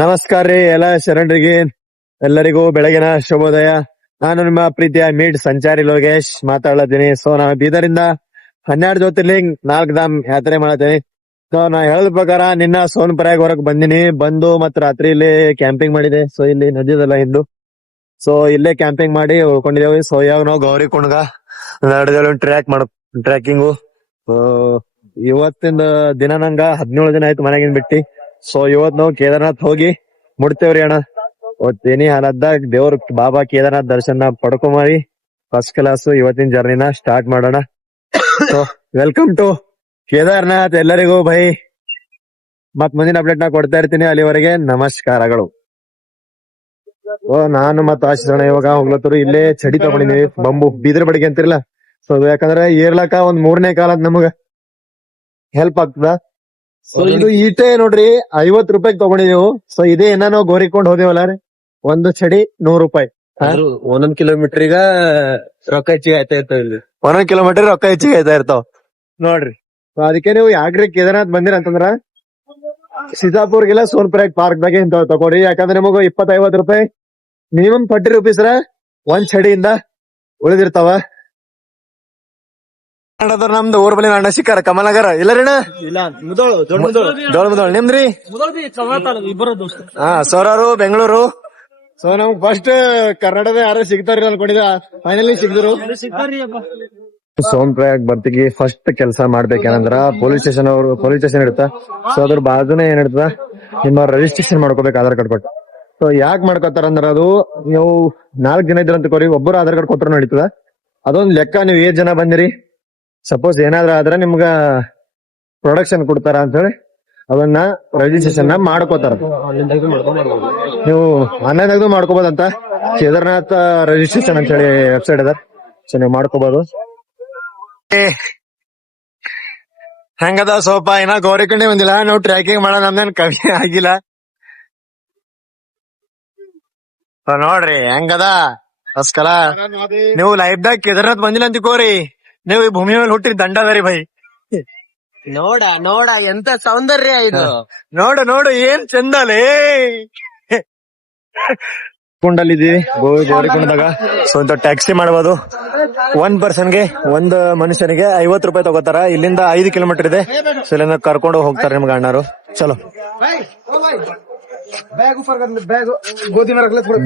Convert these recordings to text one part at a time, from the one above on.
ನಮಸ್ಕಾರ ರೀ ಎಲ್ಲ ಶರಣರಿಗೆ, ಎಲ್ಲರಿಗೂ ಬೆಳಗಿನ ಶುಭೋದಯ. ನಾನು ನಿಮ್ಮ ಪ್ರೀತಿಯ ಮೀಟ್ ಸಂಚಾರಿ ಲೋಕೇಶ್ ಮಾತಾಡ್ಲತ್ತೀನಿ. ಸೊ ನಾನು ಬೀದರಿಂದ 12 ಜ್ಯೋತಿರ್ಲಿಂಗ್ 4 ಧಾಮ್ ಯಾತ್ರೆ ಮಾಡತ್ತೀನಿ. ಸೊ ನಾ ಹೇಳದ ಪ್ರಕಾರ ನಿನ್ನ ಸೋನ್ಪರಾಗ್ ಹೊರಗ್ ಬಂದಿನಿ. ಬಂದು ಮತ್ ರಾತ್ರಿ ಇಲ್ಲಿ ಕ್ಯಾಂಪಿಂಗ್ ಮಾಡಿದೆ. ಸೊ ಇಲ್ಲಿ ನದಿದೆಲ್ಲ ಹಿಂದು, ಸೊ ಇಲ್ಲೇ ಕ್ಯಾಂಪಿಂಗ್ ಮಾಡಿ ಉಳ್ಕೊಂಡಿದ್ದೇವೆ. ಸೊ ಇವಾಗ ನಾವು ಗೌರಿ ಕುಂಡ್ಗ ನಡೆದೇಳು ಟ್ರ್ಯಾಕಿಂಗು. ಇವತ್ತಿಂದ ದಿನ ನಂಗ 17 ದಿನ ಆಯ್ತು ಮನೆಗಿಂದ ಬಿಟ್ಟಿ. ಸೊ ಇವತ್ ನಾವು ಕೇದಾರ್ನಾಥ್ ಹೋಗಿ ಮುಡ್ತೇವ್ರಿ ಅಣ್ಣ. ಓದ್ತೀನಿ ಹಲದ್ದಾಗ ದೇವ್ರ ಬಾಬಾ ಕೇದಾರ್ನಾಥ್ ದರ್ಶನ ಪಡ್ಕೊಂಬರಿ ಫಸ್ಟ್ ಕ್ಲಾಸ್ ಇವತ್ತಿನ ಜರ್ನಿನ ಸ್ಟಾರ್ಟ್ ಮಾಡೋಣ. ಸೊ ವೆಲ್ಕಮ್ ಟು ಕೇದಾರ್ನಾಥ್ ಎಲ್ಲರಿಗೂ ಬೈ. ಮತ್ ಮುಂದಿನ ಅಪ್ಡೇಟ್ ನಾ ಕೊಡ್ತಾ ಇರ್ತೀನಿ. ಅಲ್ಲಿವರೆಗೆ ನಮಸ್ಕಾರಗಳು. ನಾನು ಮತ್ ಆಶಿಸೋಣ ಇವಾಗ ಹೋಗ್ಲತ್ತರು. ಇಲ್ಲೇ ಚಡಿ ತಗೊಂಡಿದೀವಿ, ಬಂಬು ಬೀದರ್ ಬಡಿಗೆ ಅಂತಿರಲ್ಲ. ಸೊ ಯಾಕಂದ್ರೆ ಏರ್ಲಕ್ಕ ಒಂದ್ 3ನೇ ಕಾಲ ನಮಗ ಹೆಲ್ಪ್ ಆಗ್ತದ. ಸೊ ಇದು ಈಟೆ ನೋಡ್ರಿ 50 ರೂಪಾಯಿ ತಗೊಂಡಿದೀವು. ಸೊ ಇದೇ ಏನ ನಾವು ಗೋರಿಕೊಂಡ್ ಹೋದೇವಲ್ಲ ರೀ, ಒಂದು ಚಡಿ 100 ರೂಪಾಯಿ. ಒಂದೊಂದ್ ಕಿಲೋಮೀಟರ್ಗ ರೊಕ್ಕ ಹೆಚ್ಚಿಗೆ ಆಯ್ತಾ ಇರ್ತಾವ. ಇಲ್ಲಿ ಒಂದೊಂದ್ ಕಿಲೋಮೀಟರ್ ರೊಕ್ಕ ಹೆಚ್ಚಿಗೆ ಆಯ್ತಾ ಇರ್ತಾವ ನೋಡ್ರಿ. ಸೊ ಅದಕ್ಕೆ ನೀವು ಯಾಕ್ರಿ ಕೇದಾರ್ನಾಥ್ ಬಂದಿರ ಅಂತಂದ್ರ ಸಿದ್ದಾಪುರ್ಗೆಲ್ಲ ಸೋನ್ಪರಾಗ್ ಪಾರ್ಕ್ ದಾಗೆ ಇಂತಾವ್ ತಗೋರಿ. ಯಾಕಂದ್ರೆ ನಿಮಗ 20-50 ರೂಪಾಯಿ ಮಿನಿಮಮ್ 40 ರೂಪೀಸ್ ಒಂದ್ ಚಡಿಯಿಂದ ಉಳಿದಿರ್ತಾವ. ನಮ್ದು ಊರ್ ಬಳಿ ಅಣ್ಣ ಸಿಕ್ಕಾರ ಕಮಲಗರ ಇಲ್ಲರಿಣ ಇಲ್ಲ ಮುದೋಳು ಮುದೋಳ್ ನಿಮ್ದ್ರಿ? ಹಾ ಸೌರಾರು ಬೆಂಗಳೂರು. ಸೊ ನಮ್ಗ್ ಫಸ್ಟ್ ಕರ್ನಾಟಕದ ಯಾರು ಸಿಗ್ತಾರ ಅನ್ಕೊಂಡಿದ, ಫೈನಲಿ ಸಿಗ್ದರು. ಸೋನ್ಪ್ರಯಾಗ್ ಬರ್ತಿಗೆ ಫಸ್ಟ್ ಕೆಲಸ ಮಾಡ್ಬೇಕೇನಂದ್ರ ಪೊಲೀಸ್ ಸ್ಟೇಷನ್ ಇಡ್ತಾ. ಸೊ ಅದ್ರ ಬಾಜುನೇ ಏನ್ ಇಡ್ತದ, ನಿಮ್ಮ ರಿಜಿಸ್ಟ್ರೇಷನ್ ಮಾಡ್ಕೋಬೇಕು ಆಧಾರ್ ಕಾರ್ಡ್ ಕೊಟ್ಟು. ಸೊ ಯಾಕೆ ಮಾಡ್ಕೋತಾರ ಅಂದ್ರ ಅದು ನೀವು 4 ಜನ ಇದ್ರ ಅಂತ ಕೋರಿ ಒಬ್ಬರು ಆಧಾರ್ ಕಾರ್ಡ್ ಕೊಟ್ಟರು ನಡೀತದ. ಅದೊಂದ್ ಲೆಕ್ಕ. ನೀವು 8 ಜನ ಬಂದಿರಿ, ಸಪೋಸ್ ಏನಾದ್ರ ಆದ್ರೆ ನಿಮ್ಗ ಪ್ರೊಡಕ್ಷನ್ ಕೊಡ್ತಾರ ಅಂತ ಹೇಳಿ ಅದನ್ನ ರಿಜಿಸ್ಟ್ರೇಷನ್ ಮಾಡ್ಕೋತಾರ. ನೀವು ಆನ್ಲೈನ್ ಮಾಡ್ಕೋಬಹುದಂತ. ಕೇದಾರ್ನಾಥ್ ರಿಜಿಸ್ಟ್ರೇಷನ್ ಅಂತ ಹೇಳಿ ವೆಬ್ಸೈಟ್ ಅದ. ಸೊ ನೀವು ಮಾಡ್ಕೋಬಹುದು. ಹೆಂಗದ ಸೋಪ ಏನ ಗೌರಿಕಂಡಿ ಬಂದಿಲ್ಲ, ನಾವು ಟ್ರ್ಯಾಕಿಂಗ್ ಮಾಡೋಣ ನಮ್ದೇನ್ ಕಮ್ಮಿ ಆಗಿಲ್ಲ. ನೋಡ್ರಿ ಹೆಂಗದ ಅಸ್ಕಲ. ನೀವು ಲೈಫ್ ದಾಗ ಕೇದಾರ್ನಾಥ್ ಬಂದಿಲ್ಲ ಅಂತ ಕೋರಿ, ನೀವು ಈ ಭೂಮಿ ಮೇಲೆ ಹುಟ್ಟಿದ ದಂಡ ಅದರಿ ಭೈ. ನೋಡ ಎಂತ ಸೌಂದರ್ಯ ಇದು. ನೋಡು ಏನ್ ಚಂದಲೇ. ಕುಂಡಲ್ಲಿದ್ದೀವಿ ಗೌರಿಕುಂಡದಾಗ. ಸೊ ಇಂತ ಟ್ಯಾಕ್ಸಿ ಮಾಡಬಹುದು. 1 ಪರ್ಸನ್ಗೆ, ಒಂದು ಮನುಷ್ಯನಿಗೆ 50 ರೂಪಾಯಿ ತಗೋತಾರ. ಇಲ್ಲಿಂದ 5 ಕಿಲೋಮೀಟರ್ ಇದೆ. ಸೊ ಇಲ್ಲಿಂದ ಕರ್ಕೊಂಡು ಹೋಗ್ತಾರೆ ನಿಮ್ಗೆ ಅಣ್ಣಾರು. ಚಲೋ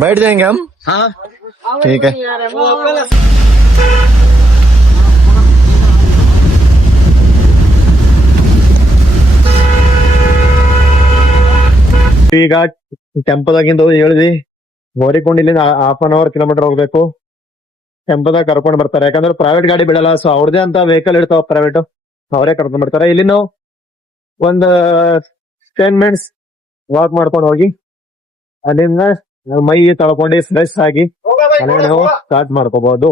बैठ जाएंगे हम. हाँ ठीक है. ಈಗ ಟೆಂಪೋದಾಗಿಂದ ಹೇಳಿದ್ವಿ ಗೋರಿಕೊಂಡ್ ಇಲ್ಲಿಂದ 1/2 hour ಕಿಲೋಮೀಟರ್ ಹೋಗ್ಬೇಕು. ಟೆಂಪೋದಾಗ ಕರ್ಕೊಂಡ್ ಬರ್ತಾರೆ, ಯಾಕಂದ್ರೆ ಪ್ರೈವೇಟ್ ಗಾಡಿ ಬಿಡಲ್ಲ. ಸೊ ಅವ್ರದೇ ಅಂತ ವೆಹಿಕಲ್ ಇರ್ತಾವ ಪ್ರೈವೇಟ್, ಅವರೇ ಕರ್ಕೊಂಡ್ ಬರ್ತಾರೆ. ಇಲ್ಲಿನೂ ಒಂದ್ 10 minutes ವಾಕ್ ಮಾಡ್ಕೊಂಡು ಹೋಗಿ ಅಲ್ಲಿಂದ ಮೈ ತೊಳ್ಕೊಂಡು ಫ್ರೆಶ್ ಆಗಿ ನಾವು ಸ್ಟಾರ್ಟ್ ಮಾಡ್ಕೋಬಹುದು.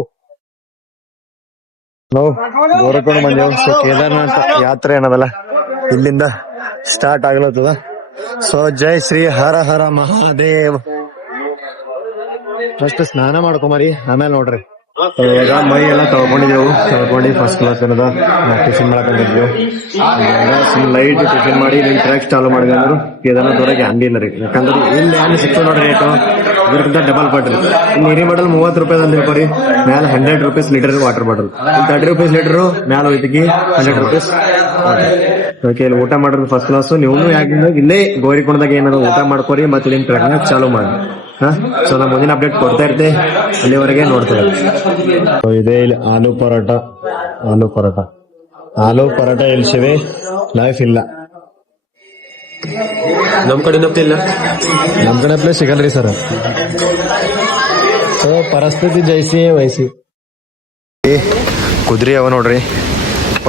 ನಾವು ಗೋರಿಕೊಂಡು ಬಂದೇವು. ಸೊ ಕೇದಾರ್ನಾಥ್ ಯಾತ್ರೆ ಏನದಲ್ಲ ಇಲ್ಲಿಂದ ಸ್ಟಾರ್ಟ್ ಆಗ್ಲತ್ತದ. ಸೊ ಜೈ ಶ್ರೀ ಹರ ಹರ ಮಹಾದೇವ್. ಫಸ್ಟ್ ಸ್ನಾನ ಮಾಡ್ಕೊಂಬರಿ, ಆಮೇಲೆ ನೋಡ್ರಿ. ಇವಾಗ ಮೈ ಎಲ್ಲ ತೊಳ್ಕೊಂಡು ಫಸ್ಟ್ ಕ್ಲಾಸ್ ಏನದ ಟಿಫಿನ್ ಮಾಡಕೊಂಡಿದ್ವಿ. ಲೈಟ್ ಟಿಫಿನ್ ಮಾಡಿ ಇಲ್ಲಿ ಟ್ರ್ಯಾಕ್ ಚಾಲು ಮಾಡಿದೆ ಅಂದ್ರು ಕೇದಾರ್ನಾಥ್ ಹೊರಗೆ ಅಂಗಡಿ ಇಲ್ಲ ರೀ. ಯಾಕಂದ್ರೆ ಇಲ್ಲಿ ಹ್ಯಾಂಡ್ ಸಿಕ್ತು ನೋಡ್ರಿ ರೇಟು, ಇದಕ್ಕಿಂತ ಡಬಲ್ ಪಟ್ರಿ. ನೀರಿನ ಬಾಟಲ್ 30 ರೂಪಾಯಿ ಅಂತ ತಿಳ್ಕೊರಿ. ಮ್ಯಾಲ 100 rupees litre water bottle, 30 rupees litre ಮ್ಯಾಲ ಹೋಯ್ತಿಗೆ 100 ರೂಪೀಸ್. ಓಕೆ, ಇಲ್ಲಿ ಊಟ ಮಾಡೋದು ಫಸ್ಟ್ ಕ್ಲಾಸ್. ನೀವು ಯಾಕೆ ಇಲ್ಲೇ ಗೋರಿಕೊಂಡದಾಗ ಏನಾದ್ರು ಊಟ ಮಾಡ್ಕೊರಿ, ಮತ್ತೆ ಇಲ್ಲಿ ಟ್ರ್ಯಾಕ್ ಚಾಲು ಮಾಡಿ. ಸೊ ನಾ ಮುಂದಿನ ಅಪ್ಡೇಟ್ ಕೊಡ್ತಾ ಇರ್ತೇವೆ, ಅಲ್ಲಿವರೆಗೆ ನೋಡ್ತೇವೆ. ಇದೇ ಇಲ್ಲಿ ಆಲೂ ಪರೋಟ ಎಲ್ಸಿವೆ. ಲೈಫ್ ಇಲ್ಲ ನಮ್ ಕಡೆ ಇಲ್ಲ, ನಮ್ ಕಡೆ ಪ್ಲೇ ಸಿಗಲ್ರಿ ಸರ್. ಸೊ ಪರಿಸ್ಥಿತಿ ಜೈಸಿ ವೈಸಿ. ಕುದುರೆ ಅವ ನೋಡ್ರಿ.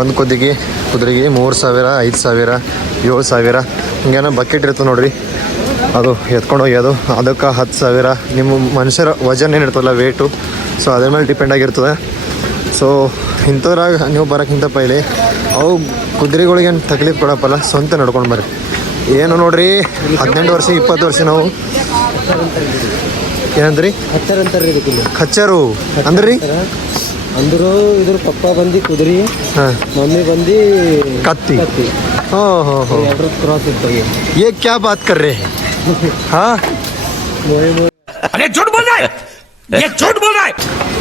ಒಂದ್ ಕುದುರೆಗೆ 3,000, 5,000, 7,000 ಹಿಂಗೇನೋ ಬಕೆಟ್ ಇರ್ತದೆ ನೋಡ್ರಿ. ಅದು ಎತ್ಕೊಂಡು ಹೋಗ್ಯೋದು, ಅದಕ್ಕೆ 10,000. ನಿಮ್ಮ ಮನುಷ್ಯರ ವಜನ್ ಏನಿರ್ತದಲ್ಲ ವೇಟು, ಸೊ ಅದ್ರ ಮೇಲೆ ಡಿಪೆಂಡ್ ಆಗಿರ್ತದೆ. ಸೊ ಇಂಥವ್ರಾಗ ನೀವು ಬರೋಕ್ಕಿಂತ ಪೈಲೆ ಅವು ಕುದುರೆಗಳಿಗೆ ತಕ್ಲೀಫ್ ಕೊಡಪ್ಪಲ್ಲ, ಸ್ವಂತ ನಡ್ಕೊಂಡು ಬರ್ರಿ. ಏನು ನೋಡ್ರಿ 18 ವರ್ಷ 20 ವರ್ಷ ನಾವು ಏನಂದ್ರಿ ಖಚ್ಚರು ಅಂದ್ರಿ ಅಂದ್ರು. ಇದ್ರ ಪಪ್ಪ ಬಂದಿ ಕುದುರೆ, ಮಮ್ಮಿ ಬಂದಿ ಕತ್ತಿ. ಕ್ರಾಸ್ ಇರ್ತವೆ. ये क्या बात कर रहे हैं? ಹಾ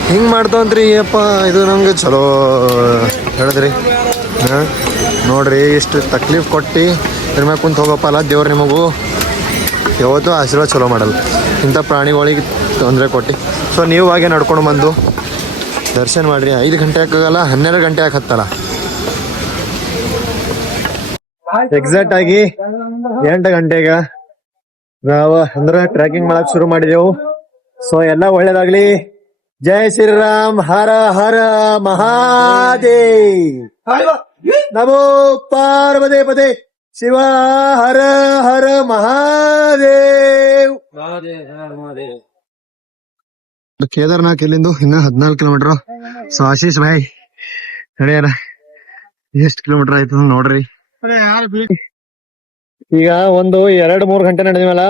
ಹಿಂಗ್ ಮಾಡ್ತಾವಂತ್ರಿ ಅಪ್ಪ. ಇದು ನಮ್ಗೆ ಚಲೋ ಹೇಳಿದ್ರಿ. ಹಾ ನೋಡ್ರಿ ಇಷ್ಟು ತಕ್ಲೀಫ್ ಕೊಟ್ಟು ಇದ್ರ ಮ್ಯಾಗ ಕುಂತ ಹೋಗಪ್ಪ ಅಲ್ಲ ದೇವ್ರು ನಿಮಗೂ ಯಾವತ್ತೂ ಆಶೀರ್ವಾದ ಚಲೋ ಮಾಡಲ್ಲ ಇಂಥ ಪ್ರಾಣಿಗಳಿಗೆ ತೊಂದರೆ ಕೊಟ್ಟು. ಸೊ ನೀವು ಹಾಗೆ ನಡ್ಕೊಂಡು ಬಂದು ದರ್ಶನ ಮಾಡ್ರಿ. 5 ಗಂಟೆ ಆಗಲ್ಲ 12 ಗಂಟೆ ಹತ್ತಲ್ಲ, ಎಕ್ಸಾಕ್ಟ್ ಆಗಿ 8 ಗಂಟೆಗ ನಾವು ಅಂದ್ರೆ ಟ್ರೆಕಿಂಗ್ ಮಾಡಕ್ ಶುರು ಮಾಡಿದೆವು. ಸೊ ಎಲ್ಲ ಒಳ್ಳೇದಾಗ್ಲಿ. ಜೈ ಶ್ರೀರಾಮ್. ಹರ ಹರ ಮಹಾದೇವ್. ನಮೋ ಪಾರ್ವತಿ ಪದೇ ಶಿವ. ಹರ ಹರ ಮಹಾದೇವ್. ಕೇದಾರ್ನಾಥ್ ಇಲ್ಲಿಂದು ಇನ್ನ 14 ಕಿಲೋಮೀಟರ್. ಸೊ ಆಶೀಶ್ ಭಾಯ್ ನಡೆಯಾರ ಎಷ್ಟು ಕಿಲೋಮೀಟರ್ ಆಯ್ತು ನೋಡ್ರಿ. ಈಗ ಒಂದು 2-3 ಗಂಟೆ ನಡೆದಿವಲ್ಲ,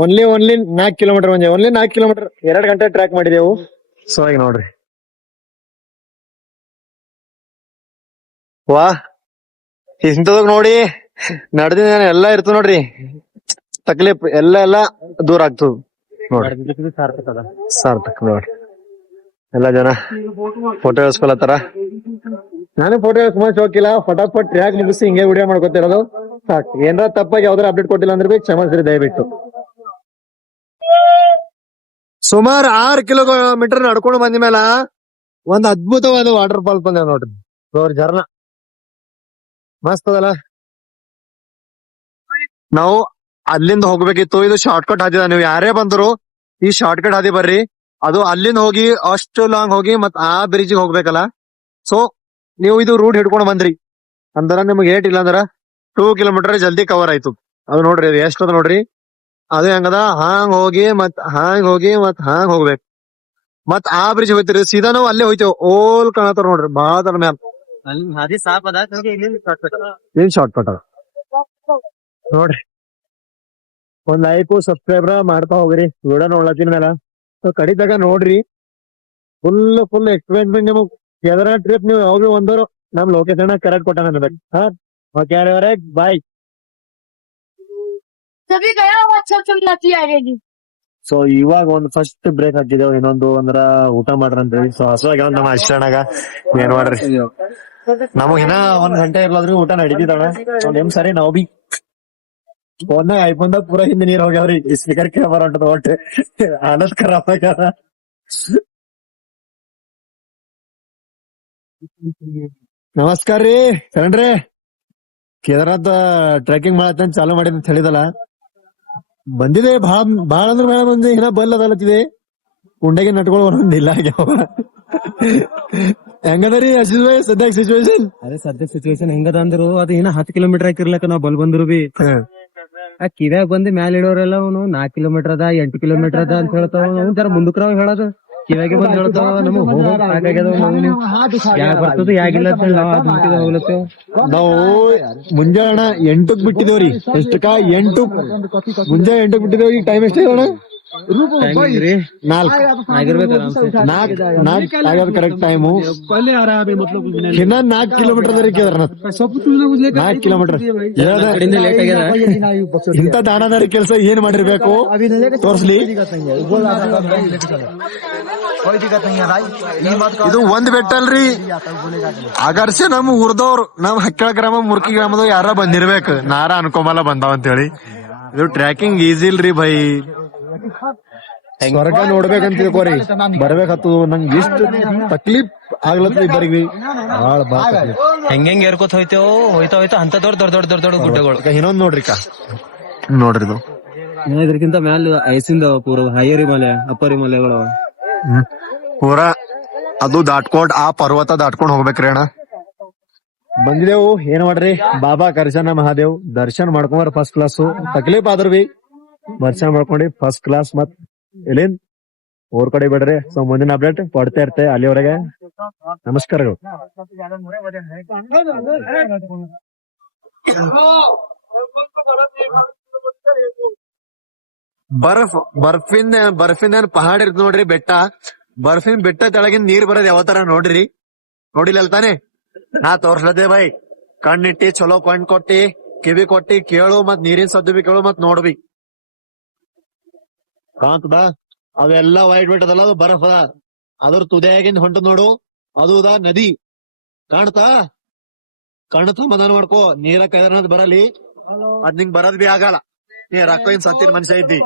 ಓನ್ಲಿ 4 ಕಿಲೋಮೀಟರ್ ಬಂದೆ. ಓನ್ಲಿ 4 ಕಿಲೋಮೀಟರ್ 2 ಗಂಟೆ ಟ್ರ್ಯಾಕ್ ಮಾಡಿದೆವು. ಸೊ ಈಗ ನೋಡ್ರಿ ವಾ ಇಂಥದಾಗ ನೋಡಿ ನಡೆದಿನ ಎಲ್ಲಾ ಇರ್ತದ ನೋಡ್ರಿ. ತಕ್ಲೀಫ್ ಎಲ್ಲ ದೂರ ಆಗ್ತದ ನೋಡ್ರಿ. ಸಾರ್ಥಕ್ ನೋಡ್ರಿ. ಎಲ್ಲಾ ಜನ ಫೋಟೋ ಇಳಿಸ್ಕೊಳತ್ತಾರ. ನಾನು ಫೋಟೋ ಇಳಿಸ್ಕೊಂಡ್ ಹೋಗಿಲ್ಲ, ಫಟಾಫಟ್ ಟ್ರ್ಯಾಕ್ ಮುಗಿಸಿ ಹಿಂಗೆ ವಿಡಿಯೋ ಮಾಡ್ಕೊತಿರೋದು ಸಾಕು. ಏನಾರ ತಪ್ಪಾಗಿ ಯಾವ್ದಾರ ಅಪ್ಡೇಟ್ ಕೊಟ್ಟಿಲ್ಲ ಅಂದ್ರೆ ಬಿ ಕ್ಷಮಿಸ್ರಿ ದಯವಿಟ್ಟು. ಸುಮಾರು 6 ಕಿಲೋಮೀಟರ್ ನಡ್ಕೊಂಡು ಬಂದ ಮೇಲೆ ಒಂದ್ ಅದ್ಭುತವಾದ ವಾಟರ್ ಫಾಲ್ ಬಂದೇವ್ ನೋಡ್ರಿ. ಝರ್ನಾ ಮಸ್ತ್ ಅದಲ್ಲ. ನಾವು ಅಲ್ಲಿಂದ ಹೋಗ್ಬೇಕಿತ್ತು. ಇದು ಶಾರ್ಟ್ ಕಟ್ ಹಾದಿದ. ನೀವು ಯಾರೇ ಬಂದ್ರು ಈ ಶಾರ್ಟ್ ಕಟ್ ಹಾದಿ ಬರ್ರಿ. ಅದು ಅಲ್ಲಿಂದ ಹೋಗಿ ಅಷ್ಟು ಲಾಂಗ್ ಹೋಗಿ ಮತ್ ಆ ಬ್ರಿಡ್ಜ್ ಹೋಗ್ಬೇಕಲ್ಲ. ಸೊ ನೀವು ಇದು ರೂಟ್ ಹಿಡ್ಕೊಂಡು ಬಂದ್ರಿ ಅಂದ್ರ ನಿಮ್ಗೆ ಏಟ್ ಇಲ್ಲ ಅಂದ್ರ 2 ಕಿಲೋಮೀಟರ್ ಜಲ್ದಿ ಕವರ್ ಆಯ್ತು. ಅದು ನೋಡ್ರಿ ಅದು ಎಷ್ಟದ ನೋಡ್ರಿ. ಅದು ಹೆಂಗದ ಹಾಂಗ್ ಹೋಗಿ ಮತ್ ಹಾಂಗ್ ಹೋಗಿ ಮತ್ ಹಾಂಗ್ ಹೋಗ್ಬೇಕು. ಮತ್ ಆ ಬ್ರಿಡ್ಜ್ ಹೋಗ್ತಿರಿ ಸೀದಾ ನಾವು ಅಲ್ಲೇ ಹೋಯ್ತೇವ್. ಓಲ್ ಕಾಣತಾರ ನೋಡ್ರಿ ಬಾಳ ಮ್ಯಾಲ. ಏನ್ ಶಾರ್ಟ್ ಕಟ್ ಅದ ನೋಡ್ರಿ. ಒಂದ್ ಲೈಕ್ ಸಬ್ಸ್ಕ್ರೈಬರ್ ಮಾಡ್ತಾ ಹೋಗ್ರಿ. ವಿಡಿಯೋ ನೋಡ್ಲತ್ತಿನ ಮೇಲೆ ಕಡಿದಾಗ ನೋಡ್ರಿ. ಫುಲ್ ಎಕ್ಸ್ಪೀರಿಯನ್ಸ್ ನಿಮಗ್ ಕೇದಾರ್ನಾಥ್ ಟ್ರಿಪ್ ನೀವು ಯಾವಾಗ ಒಂದವರು ನಮ್ ಲೊಕೇಶನ್ ಕರೆಕ್ಟ್ ಕೊಟ್ಟ ಅನ್ಬೇಕು. ಹಾ ಓಕೆ ಬಾಯ್. ಸೊ ಇವಾಗ ಒಂದ್ ಫಸ್ಟ್ ಬ್ರೇಕ್ ಹಾಕಿದೇವ್. ಇನ್ನೊಂದು ಅಂದ್ರ ಊಟ ಮಾಡ್ರಿ ಅಂತ ಹೇಳಿ. ಸೊ ಹಸುವಾಗ ನಮ್ಮ ಅಷ್ಟನಾಗ ಏನ್ ಮಾಡ್ರಿ ನಮಗ್ ಇನ್ನ 1 ಗಂಟೆ ಇರ್ಲಾದ್ರಿ ಊಟ ನಡೀತಿದಣ. ನಿಮ್ ಸರಿ ನಾವ್ ಬಿ ಫೋನ್ನಾಗ ಐಫೋನ್ದಾಗ ಪೂರಾ ಹಿಂದೆ ನೀರ್ ಹೋಗ್ಯಾವ್ರಿ. ಸ್ಪೀಕರ್ ಕೇಳಬಾರ ಹೊಂಟದ ಒಟ್ಟೆ ಹಾಲತ್ ಖರಾಬ್ ಆಗ್ಯಾರ. ನಮಸ್ಕಾರ ರೀ ಕಣ್ರಿ. ಕೇದಾರ್ನಾಥ್ ಟ್ರೆಕಿಂಗ್ ಮಾಡತ್ತ ಚಾಲೂ ಮಾಡಿದ್ ಅಂತ ಹೇಳಿದಲ್ಲ, ಬಂದಿದೆ. ಬಾಳ ಅಂದ್ರ ಬಾಳ ಬಂದಿ. ಇನ್ನ ಬಲ್ ಅದಲತ್ತಿದೆ. ಕುಂಡೆಗೆ ನಟ್ಕೊಳ್ ಬಂದಿಲ್ಲ ಆಗ್ಯಾವ. ಹೆಂಗದರಿ ಅಶೀಶ್ ಭಾಯ್ ಸದ್ಯ ಸಿಚುವೇಶನ್? ಅದೇ ಸದ್ಯ ಸಿಚುವೇಶನ್ ಹೆಂಗದ ಅಂದ್ರು ಅದು ಇನ್ನ 10 ಕಿಲೋಮೀಟರ್ ಹಾಕಿರ್ಲಕ್ಕ ನಾವ್ ಬಲ್ ಬಂದ್ರು ಬಿ ಆ ಕಿವ್ಯಾಗ ಬಂದು ಮ್ಯಾಲ ಇಡೋರೆಲ್ಲ ಅವನು 4 ಕಿಲೋಮೀಟರ್ ಅದ 8 ಕಿಲೋಮೀಟರ್ ಅದ ಅಂತ ಹೇಳ್ತಾವ. ಅವ್ನು ಜರ ಮುಂದಕ್ರಾವ್ ಹೇಳೋದು ಕಿವ್ಯಾಗೆ ಬಂದ್ ಹೇಳ್ತಾವ. ನಮಗ್ ಹೋಗೋದ್ ಸಾಕಾಗ್ಯದ. ಯಾಗ್ ಬರ್ತದ ಯಾಗಿಲ್ಲ ಅಂತ ಹೇಳಿ ನಾವ್ ಹೋಗ್ಲತ್ತೇವ್. ನಾವು ಮುಂಜಾನೆ 8ಕ್ ಬಿಟ್ಟಿದೇವ್ರಿ. ಎಷ್ಟಕ್ಕ 8 ಮುಂಜಾನೆ 8ಕ್ ಬಿಟ್ಟಿದೇವ್. ಈಗ ಟೈಮ್ ಎಷ್ಟೇ ಅಣ್ಣ? 4 ಆಗ್ಯದ ಕರೆಕ್ಟ್ ಟೈಮು. ಇನ್ನ 4 ಕಿಲೋಮೀಟರ್ ಅದ ರೀ ಕೇದಾರ್ನಾಥ್. 4 ಕಿಲೋಮೀಟರ್ ಇಂತ ದಾನದಾರಿ ಕೆಲಸ ಏನ್ ಮಾಡಿರ್ಬೇಕು ತೋರ್ಸ್ಲಿ. ಇದು ಒಂದ್ ಬೆಟ್ಟ ಅಲ್ರಿ. ಆಗರ್ಸೆ ನಮ್ ಊರ್ದವ್ರು ನಮ್ ಹಕ್ಕಳ ಗ್ರಾಮ ಮುರ್ಕಿ ಗ್ರಾಮದವ್ರು ಯಾರ ಬಂದಿರ್ಬೇಕು. ನಾರ ಅನ್ಕೊಂಬಲ್ಲ ಬಂದಾವ ಅಂತ ಹೇಳಿ. ಇದು ಟ್ರ್ಯಾಕಿಂಗ್ ಈಸಿ ಇಲ್ರಿ ಬೈ. ಸ್ವರ್ಗ ನೋಡ್ಬೇಕಂತ ತಿಳ್ಕೋರಿ ಬರ್ಬೇಕತ್ತು. ನಂಗೆ ಎಷ್ಟು ತಕ್ಲೀಫ್ ಆಗ್ಲತ್ತ ಇಬ್ಬರಿಗೆ ಬಾಳ ಹೆಂಗ್ ಏರ್ಕೋತ ಹೋಯ್ತಾ ಅಂತ ದೊಡ್ಡ ಗುಡ್ಡಗಳು. ಇನ್ನೊಂದ್ ನೋಡ್ರಿಕ ನೋಡ್ರಿ ಇದು ಇದಕ್ಕಿಂತ ಮ್ಯಾಲ ಐಸಿಂದ ಪೂರ ಹೈಯರ್ ಹಿಮಾಲಯ ಅಪ್ಪರ್ ಹಿಮಾಲಯಗಳು ಪೂರಾ ಅದು ದಾಟ್ಕೊಂಡ್ ಆ ಪರ್ವತ ದಾಟ್ಕೊಂಡ್ ಹೋಗ್ಬೇಕ್ರಿ ಅಣ್ಣ. ಬಂದಿದೆವು ಏನ್ ಮಾಡ್ರಿ. ಬಾಬಾ ಕರ್ಶನ ಮಹಾದೇವ್ ದರ್ಶನ್ ಮಾಡ್ಕೊಂಡ್ರ ಫಸ್ಟ್ ಕ್ಲಾಸ್. ತಕ್ಲೀಫ್ ಆದ್ರ ಬಿ ದರ್ಶನ ಮಾಡ್ಕೊಂಡಿ ಫಸ್ಟ್ ಕ್ಲಾಸ್. ಮತ್ ಎಲ್ಲಿಂದ ಊರ್ ಕಡೆ ಬಿಡ್ರಿ. ಸೊ ಮುಂದಿನ ಅಪ್ಡೇಟ್ ಕೊಡ್ತಾ ಇರ್ತೇವೆ. ಅಲ್ಲಿವರೆಗೆ ನಮಸ್ಕಾರಗಳು. ಬರ್ಫಿಂದ ಪಹಾಡ್ ಇರ್ತ ನೋಡ್ರಿ ಬೆಟ್ಟ. ಬರ್ಫಿನ್ ಬೆಟ್ಟ ತೆಳಗಿನ ನೀರ್ ಬರೋದ್ ಯಾವ ತರ ನೋಡ್ರಿ. ನೋಡಿಲ್ಲ ತಾನೆ ನಾ ತೋರ್ಸ್ಲತ್ತೆ ಬೈ. ಕಣ್ಣಿಟ್ಟಿ ಚಲೋ ಕಣ್ ಕೊಟ್ಟಿ ಕಿವಿ ಕೊಟ್ಟಿ ಕೇಳು. ಮತ್ ನೀರಿನ ಸದ್ದು ಬಿ ಕೇಳು ಮತ್ ನೋಡ್ಬಿ. ಕಾಣ್ತದ ಅವೆಲ್ಲ ವೈಟ್ ವೈಟ್ ಅದಲ್ಲ, ಅದು ಬರಫ್ ಅದ. ಅದ್ರ ತುದಿಯಾಗಿಂದ ಹೊಂಟದ್ ನೋಡು, ಅದು ಅದ ನದಿ. ಕಾಣ್ತಾ ಕಣ್ಣು ಸಮಾಧಾನ ಮಾಡ್ಕೋ, ನೀರ ಕೈದ ಬರಲಿ, ಅದ್ ನಿಂಗ್ ಬರದ್ ಬಿ ಆಗಲ್ಲ. ನೀ ರೊಕ್ಕ ಇನ್ ಸತ್ತಿನ ಮನುಷ್ಯ ಇದ್ದಿ,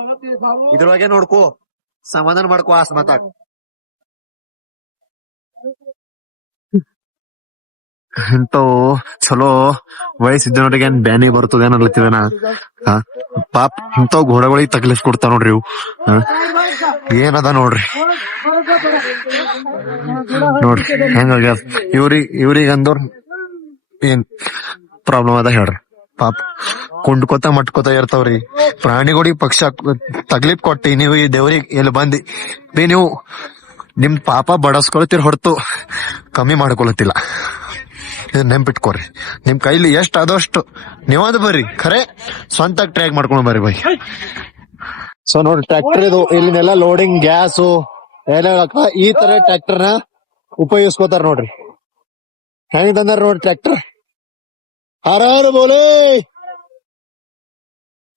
ಇದ್ರೊಳಗೆ ನೋಡ್ಕೋ, ಸಮಾಧಾನ ಮಾಡ್ಕೋ ಆಸ್ ಮಾತಾಡ್. ಇಂಥವು ಚಲೋ ವಯಸ್ಸಿದ್ದವ್ರಿಗೆ ಏನ್ ಬ್ಯಾನಿ ಬರ್ತದ ಏನಲ್ಲತ್ತಿದನ. ಪಾಪ್ ಇಂಥವ್ ಘೋಡಗಳಿಗೆ ತಕ್ಲೀಫ್ ಕೊಡ್ತಾವ ನೋಡ್ರಿ ಇವು. ಏನದ ನೋಡ್ರಿ, ನೋಡ್ರಿ ಹೆಂಗ ಇವ್ರಿಗೆ ಅಂದವ್ರ ಏನ್ ಪ್ರಾಬ್ಲಮ್ ಅದ ಹೇಳ್ರಿ. ಪಾಪ ಕುಂಡ್ಕೋತ ಮಟ್ಕೋತ ಇರ್ತಾವ್ರಿ. ಪ್ರಾಣಿಗಳಿಗೆ ಪಕ್ಷ ತಕ್ಲೀಫ್ ಕೊಟ್ಟಿ ನೀವು ಈ ದೇವ್ರಿಗೆ ಎಲ್ಲಿ ಬಂದಿ ಬಿ ನೀವು ನಿಮ್ ಪಾಪ ಬಡಸ್ಕೊಳತಿರ್ ಹೊರತು ಕಮ್ಮಿ ಮಾಡ್ಕೊಳತಿಲ್ಲ. ಇದು ನೆನ್ಪಿಟ್ಕೋರಿ. ನಿಮ್ ಕೈಲಿ ಎಷ್ಟ್ ಆದಷ್ಟು ನೀವಾದ ಬರ್ರಿ, ಖರೆ ಸ್ವಂತ ಟ್ರ್ಯಾಕ್ ಮಾಡ್ಕೊಂಡ್ ಬರ್ರಿ ಬೈ. ಸೊ ನೋಡಿ ಟ್ರ್ಯಾಕ್ಟರ್ ಇದು, ಇಲ್ಲಿನೆಲ್ಲ ಲೋಡಿಂಗ್ ಗ್ಯಾಸು ಎಲ್ಲ ಈ ತರ ಟ್ರ್ಯಾಕ್ಟರ್ ನ ಉಪಯೋಗಿಸ್ಕೋತಾರ ನೋಡ್ರಿ. ಹೆಂಗ್ ತಂದಾರ ನೋಡ್ರಿ ಟ್ರ್ಯಾಕ್ಟರ್. ಹರ ಬೋಲೆ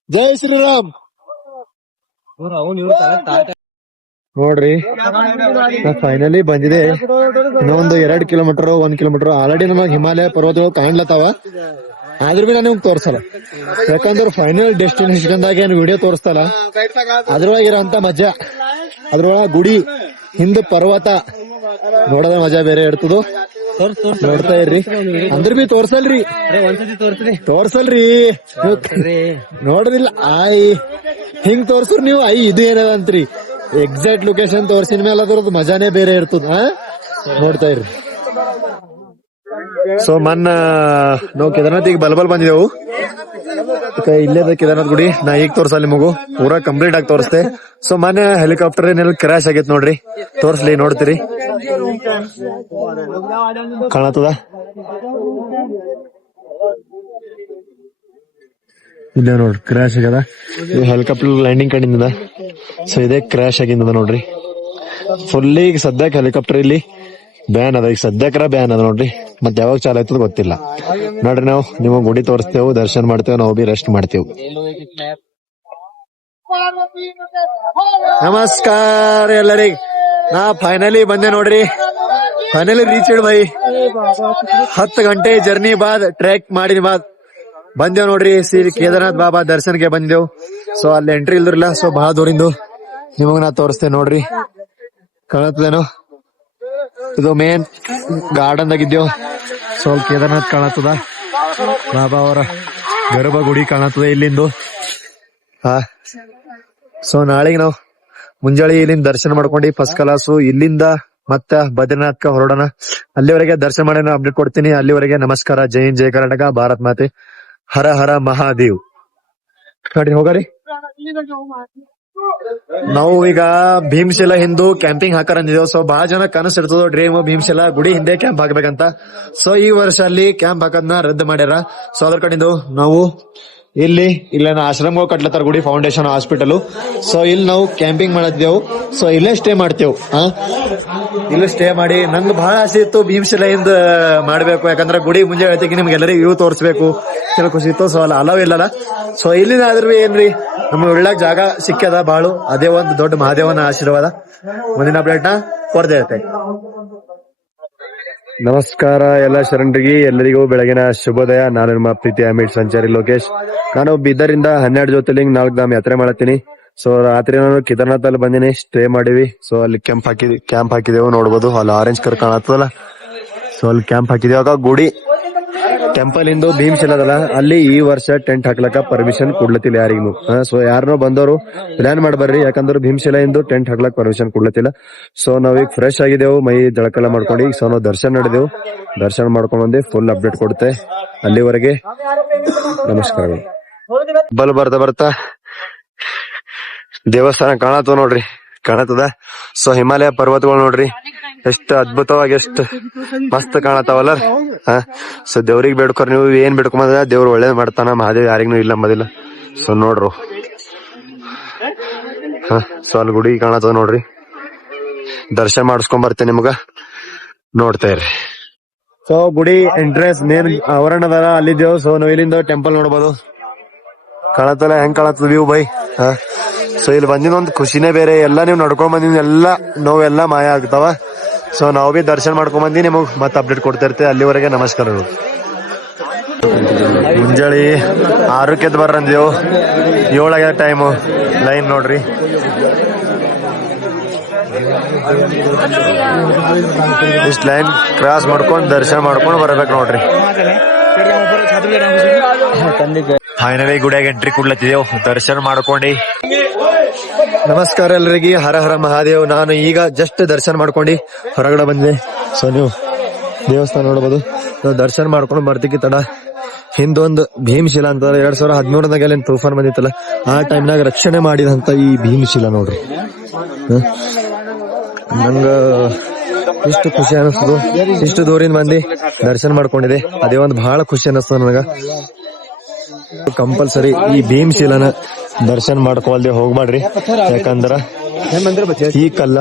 ಜೈ ಶ್ರೀರಾಮ್. ನೋಡ್ರಿ ಫೈನಲಿ ಬಂದಿದೆ. ಇನ್ನೊಂದು 2 ಕಿಲೋಮೀಟರ್ 1 ಕಿಲೋಮೀಟರ್ ಆಲ್ರೆಡಿ ನಮಗ್ ಹಿಮಾಲಯ ಪರ್ವತಗಳು ಕಾಣ್ಲತ್ತಾವ. ಆದ್ರೂ ಬಿ ನಾನು ನಿಮ್ಗೆ ತೋರ್ಸಲ್ಲ, ಯಾಕಂದ್ರೆ ಫೈನಲ್ ಡೆಸ್ಟಿನೇಷನ್ ದಾಗ ಏನ್ ವಿಡಿಯೋ ತೋರಿಸ್ತಲ್ಲ, ಅದ್ರೊಳಗಿರೋಂತ ಮಜಾ, ಅದ್ರೊಳಗ ಗುಡಿ ಹಿಂದ್ ಪರ್ವತ ನೋಡೋದ ಮಜಾ ಬೇರೆ ಇರ್ತದ. ನೋಡ್ತಾ ಇರ್ರಿ, ಅಂದ್ರ ಬಿ ತೋರ್ಸಲ್ರಿ ನೋಡೋದಿಲ್ಲ. ಆಯ್ ಹಿಂಗ್ ತೋರ್ಸ್ರ ನೀವು ಐ ಇದು ಏನದ ಅಂತ್ರಿ. ಎಕ್ಸಾಕ್ಟ್ ಲೊಕೇಶನ್ ತೋರ್ಸಿನ ಮೇಲೆ ಅದ್ರದ್ದು ಮಜಾನೇ ಬೇರೆ ಇರ್ತದ. ನೋಡ್ತಾ ಇರ್ರಿ. ಸೊ ನಾವು ಕೇದಾರ್ನಾಥ್ ಬಲ್ಬಲ್ ಬಂದಿದೆವು. ಇಲ್ಲೇದ ಕೇದಾರ್ನಾಥ್ ಗುಡಿ ನಾ ಈಗ ತೋರ್ಸಲ್ಲ ನಿಮಗೂ, ಪೂರಾ ಕಂಪ್ಲೀಟ್ ಆಗಿ ತೋರಿಸ್ತೆ. ಸೊ ಮೊನ್ನೆ ಹೆಲಿಕಾಪ್ಟರ್ ಏನೆಲ್ಲ ಕ್ರಾಶ್ ಆಗೈತ್ ನೋಡ್ರಿ, ತೋರ್ಸ್ಲಿ ನೋಡ್ತೀರಿ. ಕಾಣತದ ಇದೇ ನೋಡ್ರಿ ಕ್ರಾಶ್ ಆಗ್ಯದ. ಹೆಲಿಕಾಪ್ಟರ್ ಲ್ಯಾಂಡಿಂಗ್ ಕಡಿಂದ. ಸೊ ಇದೇ ಕ್ರಾಶ್ ಆಗಿಂದ ನೋಡ್ರಿ. ಫುಲ್ ಈಗ ಸದ್ಯಕ್ಕೆ ಹೆಲಿಕಾಪ್ಟರ್ ಇಲ್ಲಿ ಬ್ಯಾನ್ ಅದ, ಈಗ ಸದ್ಯಕ್ಕರ ಬ್ಯಾನ್ ಅದ ನೋಡ್ರಿ. ಮತ್ತೆ ಯಾವಾಗ ಚಾಲು ಆಯ್ತದ ಗೊತ್ತಿಲ್ಲ. ನೋಡ್ರಿ ನಾವು ನಿಮಗ್ ಗುಡಿ ತೋರಿಸ್ತೇವೆ, ದರ್ಶನ ಮಾಡ್ತೇವೆ, ನಾವು ಬಿ ರೆಸ್ಟ್ ಮಾಡ್ತೇವೆ. ನಮಸ್ಕಾರ ಎಲ್ಲರಿಗ. ನಾ ಫೈನಲಿ ಬಂದೆ ನೋಡ್ರಿ, ಫೈನಲಿ ರೀಚ್ ಇಡ್ ಬೈ. 10 ಗಂಟೆ ಜರ್ನಿ ಬಾದ್, ಟ್ರೆಕ್ ಮಾಡಿದ ಬಾದ್ ಬಂದೇವ್ ನೋಡ್ರಿ. ಕೇದಾರ್ನಾಥ್ ಬಾಬಾ ದರ್ಶನಕ್ಕೆ ಬಂದೇವ್. ಸೊ ಅಲ್ಲಿ ಎಂಟ್ರಿ ಇಲ್ದಿರಲ್ಲ, ಸೊ ಬಹಳ ದೂರಿಂದು ನಿಮಗ್ ನಾ ತೋರಿಸ್ತೇನೆ ನೋಡ್ರಿ. ಕಾಣತ್ತದೇನೋ, ಇದು ಮೇನ್ ಗಾರ್ಡನ್ ಆಗಿದ್ದೇವ್. ಸೊ ಅಲ್ಲಿ ಕೇದಾರ್ನಾಥ್ ಕಾಣತ್ತದ, ಬಾಬಾ ಅವರ ಗರ್ಭ ಗುಡಿ ಕಾಣತ್ತದ ಇಲ್ಲಿಂದು. ಸೊ ನಾಳೆಗೆ ನಾವು ಮುಂಜಾನೆ ಇಲ್ಲಿಂದ ದರ್ಶನ ಮಾಡ್ಕೊಂಡು ಫಸ್ಟ್ ಕ್ಲಾಸು ಇಲ್ಲಿಂದ ಮತ್ತ ಬದ್ರಿನಾಥ್ಕ ಹೊರಡೋಣ. ಅಲ್ಲಿವರೆಗೆ ದರ್ಶನ ಮಾಡಿ ಅಪ್ಡೇಟ್ ಕೊಡ್ತೀನಿ. ಅಲ್ಲಿವರೆಗೆ ನಮಸ್ಕಾರ. ಜೈ ಹಿಂದ್, ಜೈ ಕರ್ನಾಟಕ, ಭಾರತ್ ಮಾತೆ, ಹರ ಹರ ಮಹಾದೇವ್. ನೋಡಿ ಹೋಗರಿ. ನಾವು ಈಗ ಭೀಮಶಿಲಾ ಹಿಂದೂ ಕ್ಯಾಂಪಿಂಗ್ ಹಾಕರ್ ಅಂದಿದ್ದೇವೆ. ಸೊ ಬಹಳ ಜನ ಕನಸು ಇರ್ತದ ಡ್ರೀಮ್ ಭೀಮಶಿಲಾ ಗುಡಿ ಹಿಂದೆ ಕ್ಯಾಂಪ್ ಹಾಕ್ಬೇಕಂತ. ಸೊ ಈ ವರ್ಷ ಅಲ್ಲಿ ಕ್ಯಾಂಪ್ ಹಾಕೋದನ್ನ ರದ್ದು ಮಾಡ್ಯಾರ. ಸೊ ಅದ್ರ ಕಡೆಯಿಂದ ನಾವು ಇಲ್ಲಿ ಆಶ್ರಮಗಳು ಕಟ್ಲತ್ತಾರ, ಗುಡಿ ಫೌಂಡೇಶನ್ ಹಾಸ್ಪಿಟಲ್. ಸೊ ಇಲ್ಲಿ ನಾವು ಕ್ಯಾಂಪಿಂಗ್ ಮಾಡತ್ತಿದ್ದೆವು. ಸೊ ಇಲ್ಲೇ ಸ್ಟೇ ಮಾಡ್ತೇವೆ. ಇಲ್ಲೇ ಸ್ಟೇ ಮಾಡಿ ನಂದು ಬಹಳ ಆಸೆ ಇತ್ತು ಭೀಮಶಿಲಾ ಹಿಂದ ಮಾಡ್ಬೇಕು, ಯಾಕಂದ್ರೆ ಗುಡಿ ಮುಂಜೆ ಹೇಳ್ತೀವಿ ನಿಮ್ಗೆ ಎಲ್ಲರಿಗೂ ಇವು ತೋರಿಸ್ಬೇಕು ಚಲೋ ಖುಷಿ ಇತ್ತು. ಸೊ ಅಲ್ಲಿ ಅಲವ್ ಇಲ್ಲಲ್ಲ. ಸೊ ಇಲ್ಲಿಂದ ಆದ್ರೂ ಏನ್ರಿ ನಮ್ಗೆ ಒಳ್ಳೆ ಜಾಗ ಸಿಕ್ಕದ ಬಾಳು, ಅದೇ ಒಂದು ದೊಡ್ಡ ಮಹಾದೇವನ ಆಶೀರ್ವಾದ. ಮುಂದಿನ ಅಪ್ಡೇಟ್ ನ ಕೊಡ್ದೇ ಇರುತ್ತೆ. ನಮಸ್ಕಾರ ಎಲ್ಲ ಶರಣರಿಗೆ, ಎಲ್ಲರಿಗೂ ಬೆಳಗಿನ ಶುಭೋದಯ. ನಾನು ನಿಮ್ಮ ಪ್ರೀತಿ ಅಮಿತ್ ಸಂಚಾರಿ ಲೋಕೇಶ್. ನಾನು ಬೀದರಿಂದ 12 ಜ್ಯೋತಿರ್ಲಿಂಗ 4 ಧಾಮ್ ಯಾತ್ರೆ ಮಾಡತ್ತೀನಿ. ಸೊ ರಾತ್ರಿ ನಾನು ಕೇದಾರ್ನಾಥ್ ಅಲ್ಲಿ ಬಂದಿನಿ, ಸ್ಟೇ ಮಾಡಿವಿ. ಸೊ ಅಲ್ಲಿ ಕ್ಯಾಂಪ್ ಹಾಕಿದೆವು, ನೋಡ್ಬೋದು ಅಲ್ಲಿ ಆರೆಂಜ್ ಕರ್ ಕಾಣತ್ತದಲ್ಲ. ಸೊ ಅಲ್ಲಿ ಕ್ಯಾಂಪ್ ಹಾಕಿದೇವಾಗ ಗುಡಿ ಟೆಂಪಲ್ ಇಂದು ಭೀಮಶಿಲಾದಲ್ಲ, ಅಲ್ಲಿ ಈ ವರ್ಷ ಟೆಂಟ್ ಹಾಕ್ಲಕ್ಕ ಪರ್ಮಿಷನ್ ಕೊಡ್ಲತ್ತಿಲ್ಲ ಯಾರಿಗೂ. ಸೊ ಯಾರನ್ನೋ ಬಂದವರು ಪ್ಲಾನ್ ಮಾಡ್ಬರ್ರಿ, ಯಾಕಂದ್ರೆ ಭೀಮಶಿಲಾ ಇಂದು ಟೆಂಟ್ ಹಾಕ್ಲಕ್ ಪರ್ಮಿಷನ್ ಕೊಡ್ಲತ್ತಿಲ್ಲ. ಸೊ ನಾವೀಗ ಫ್ರೆಶ್ ಆಗಿದ್ದೇವು, ಮೈ ಜಳಕೆಲ್ಲ ಮಾಡ್ಕೊಂಡು. ಈಗ ಸೊ ನಾವು ದರ್ಶನ ನಡೆದೆವು, ದರ್ಶನ ಮಾಡ್ಕೊಂಡ್ ಬಂದೆ. ಫುಲ್ ಅಪ್ಡೇಟ್ ಕೊಡುತ್ತೆ. ಅಲ್ಲಿವರೆಗೆ ನಮಸ್ಕಾರಗಳು. ಬಲ್ ಬರ್ತಾ ದೇವಸ್ಥಾನ ಕಾಣತ್ತವ ನೋಡ್ರಿ, ಕಾಣತ್ತದ. ಸೊ ಹಿಮಾಲಯ ಪರ್ವತಗಳು ನೋಡ್ರಿ ಎಷ್ಟು ಅದ್ಭುತವಾಗಿ, ಎಷ್ಟು ಮಸ್ತ್ ಕಾಣತಾವಲ್ಲ. ಸೊ ದೇವ್ರಿಗೆ ಬೇಡ್ಕೊರ್, ನೀವು ಏನ್ ಬೇಡ್ಕೊಂಬಂದ ದೇವ್ರು ಒಳ್ಳೇದ್ ಮಾಡ್ತಾನ. ಮಹಾದೇವ್ ಯಾರಿಗೂ ಇಲ್ಲ ಅಂಬದಿಲ್ಲ. ಸೊ ನೋಡ್ರು ಸೊ ಅಲ್ಲಿ ಗುಡಿ ಕಾಣತ್ತದ ನೋಡ್ರಿ, ದರ್ಶನ ಮಾಡಿಸ್ಕೊಂಡ್ ಬರ್ತೇನೆ ನಿಮ್ಗ, ನೋಡ್ತಾ ಇರ್ರಿ. ಸೊ ಗುಡಿ ಎಂಟ್ರೆನ್ಸ್ ಮೇನ್ ಆವರಣದ ಅಲ್ಲಿದ್ದೇವು. ಸೊ ನಾವು ಇಲ್ಲಿಂದ ಟೆಂಪಲ್ ನೋಡ್ಬೋದು. ಕಾಣತ್ತಲ್ಲ ಹೆಂಗ್ ಕಾಣತ್ತದ ವ್ಯೂ ಬೈ. ಸೊ ಇಲ್ಲಿ ಬಂದಿನ ಒಂದು ಖುಷಿನೇ ಬೇರೆ. ಎಲ್ಲ ನೀವು ನಡ್ಕೊಂಡ್ ಬಂದಿನ ಎಲ್ಲ ನೋವೆಲ್ಲ ಮಾಯ ಆಗ್ತಾವ. ಸೊ ನಾವು ಬಿ ದರ್ಶನ ಮಾಡ್ಕೊಂಡ್ ಬಂದಿ ನಿಮಗ್ ಮತ್ತೆ ಅಪ್ಡೇಟ್ ಕೊಡ್ತಾ ಇರ್ತೀವಿ. ಅಲ್ಲಿವರೆಗೆ ನಮಸ್ಕಾರಗಳು. ಮುಂಜಾನೆ 6ಕ್ಕೆ ಎದ್ದು ಬರ್ರಂದೇವು, 7 ಆಗ್ಯದ ಟೈಮು. ಲೈನ್ ನೋಡ್ರಿ, ಇಷ್ಟು ಲೈನ್ ಕ್ರಾಸ್ ಮಾಡ್ಕೊಂಡು ದರ್ಶನ ಮಾಡ್ಕೊಂಡು ಬರ್ಬೇಕು ನೋಡ್ರಿ. ಫೈನಲಿ ಗುಡಿಯಾಗ ಎಂಟ್ರಿ ಕೊಡ್ಲತ್ತಿದೇವು, ದರ್ಶನ ಮಾಡ್ಕೊಂಡು. ನಮಸ್ಕಾರ ಎಲ್ಲರಿಗೆ, ಹರ ಹರ ಮಹಾದೇವ್. ನಾನು ಈಗ ಜಸ್ಟ್ ದರ್ಶನ ಮಾಡ್ಕೊಂಡು ಹೊರಗಡೆ ಬಂದೆ. ಸೊ ನೀವು ದೇವಸ್ಥಾನ ನೋಡ್ಬೋದು. ದರ್ಶನ ಮಾಡ್ಕೊಂಡು ಬರ್ತಿಕ್ಕಿ ತಡ ಹಿಂದೊಂದು ಭೀಮಶಿಲಾ ಅಂತ 2013ದಾಗ ಏನ್ ತೂಫಾನ್ ಬಂದಿತ್ತಲ್ಲ, ಆ ಟೈಮ್ನಾಗ ರಕ್ಷಣೆ ಮಾಡಿದಂತ ಈ ಭೀಮಶಿಲಾ ನೋಡ್ರಿ. ನಂಗ ಇಷ್ಟು ಖುಷಿ ಅನಿಸ್ತದ, ಇಷ್ಟು ದೂರಿಂದ ಬಂದು ದರ್ಶನ ಮಾಡ್ಕೊಂಡಿದೆ. ಅದೇ ಒಂದು ಬಹಳ ಖುಷಿ ಅನಿಸ್ತದ ನನಗ. ಕಂಪಲ್ಸರಿ ಈ ಭೀಮಶಿಲಾನ ದರ್ಶನ ಮಾಡ್ಕೊಳ್ದೆ ಹೋಗ್ಬಾಡ್ರಿ. ಯಾಕಂದ್ರ ಈ ಕಲ್ಲ,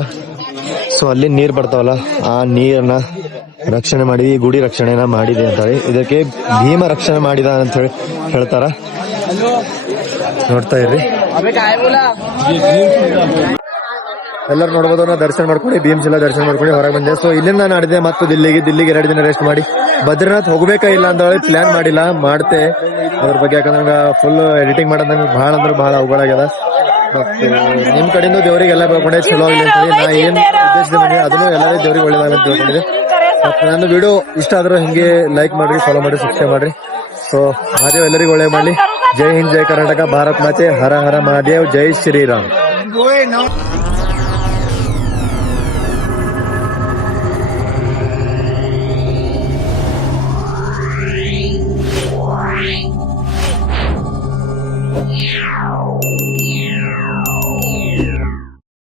ಸೊ ಅಲ್ಲಿ ನೀರ್ ಬರ್ತಾವಲ್ಲ, ಆ ನೀರನ್ನ ರಕ್ಷಣೆ ಮಾಡಿ ಈ ಗುಡಿ ರಕ್ಷಣೆನ ಮಾಡಿದೆ ಅಂತಾರೆ. ಇದಕ್ಕೆ ಭೀಮ ರಕ್ಷಣೆ ಮಾಡಿದ ಅಂತ ಹೇಳಿ ಹೇಳ್ತಾರ. ನೋಡ್ತಾ ಇರ್ರಿ, ಎಲ್ಲರೂ ನೋಡ್ಬೋದು. ನಾವು ದರ್ಶನ ಮಾಡ್ಕೊಂಡು ಭೀಮಶಿಲಾ ದರ್ಶನ ಮಾಡ್ಕೊಂಡು ಹೊರಗೆ ಬಂದೆ. ಸೊ ಇಲ್ಲಿಂದ ನಾಡಿದೆ ಮತ್ತು ದಿಲ್ಲಿಗೆ 2 ದಿನ ರೆಸ್ಟ್ ಮಾಡಿ ಬದ್ರಿನಾಥ್ ಹೋಗ್ಬೇಕಾ ಇಲ್ಲ ಅಂತ ಹೇಳಿ ಪ್ಲಾನ್ ಮಾಡಿಲ್ಲ, ಮಾಡ್ತೆ ಅದ್ರ ಬಗ್ಗೆ. ಯಾಕಂದ್ರೆ ನಂಗೆ ಫುಲ್ ಎಡಿಟಿಂಗ್ ಮಾಡೋದ್ ನಂಗೆ ಬಹಳ ಅಂದ್ರೆ ಬಹಳ ಅವಘಡಾಗ್ಯದ. ಮತ್ತೆ ನಿಮ್ ಕಡೆಯಿಂದ ದೇವರಿಗೆಲ್ಲ ಬೇಡ್ಕೊಂಡೆ ಚಲೋ ಆಗಲಿ ಅಂತ ಹೇಳಿ. ನಾ ಏನ್ ಉದ್ದೇಶದ ಬಂದಿದೆ ಅದನ್ನು ಎಲ್ಲರೂ ದೇವ್ರಿಗೆ ಒಳ್ಳೇದಾಗಲಿ ಅಂತ ತಿಳ್ಕೊಂಡಿದೆ. ಮತ್ತೆ ನನ್ನ ವಿಡಿಯೋ ಇಷ್ಟ ಆದ್ರೂ ಹಿಂಗೆ ಲೈಕ್ ಮಾಡ್ರಿ, ಫಾಲೋ ಮಾಡಿ, ಸಬ್ಸ್ಕ್ರೈಬ್ ಮಾಡ್ರಿ. ಸೊ ಮಹಾದೇವ್ ಎಲ್ಲರಿಗೂ ಒಳ್ಳೆ ಮಾಡ್ಲಿ. ಜೈ ಹಿಂದ್, ಜೈ ಕರ್ನಾಟಕ, ಭಾರತ್ ಮಾತೆ, ಹರ ಹರ ಮಹಾದೇವ್, ಜೈ ಶ್ರೀರಾಮ್. Yeah.